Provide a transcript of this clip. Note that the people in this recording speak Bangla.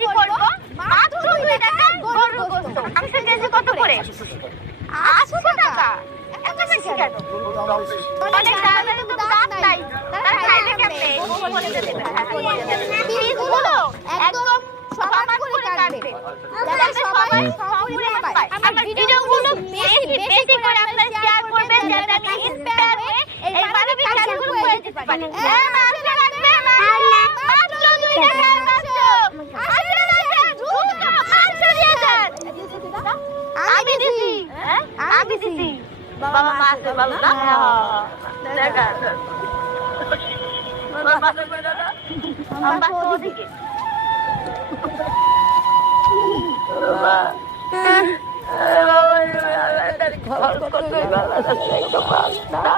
কি করব? মাত্র 2 টাকা গরুর গোশত। মাংস কেজি কত করে? 800 টাকা। এত বেশি কেন? অনেক দামের তো দাম নাই। তারা খাইবে কেমনে? বলে দেবে। পিসগুলো একদম সমান করে কাটবে। যাতে সবাই সমান পায়। আমার ভিডিওগুলো বেশি করে আপনারা শেয়ার করবেন যাতে আমি ইন্সপায়ার হয়ে এই মানবিক কাজগুলো করে দিতে পারি। হ্যাঁ, মাংস লাগবে, মাত্র 2 টাকার মাংস। আসলে দ্রুত মাংস দিয়ে দেন। আমি দিছি। আমি দিছি। বাবা মাছ ভালো না? দেখা। বাবা মাছ ভালো না? আমরা তো ওদিকে। বাবা ঘর করতে ভালো লাগছে একদম না।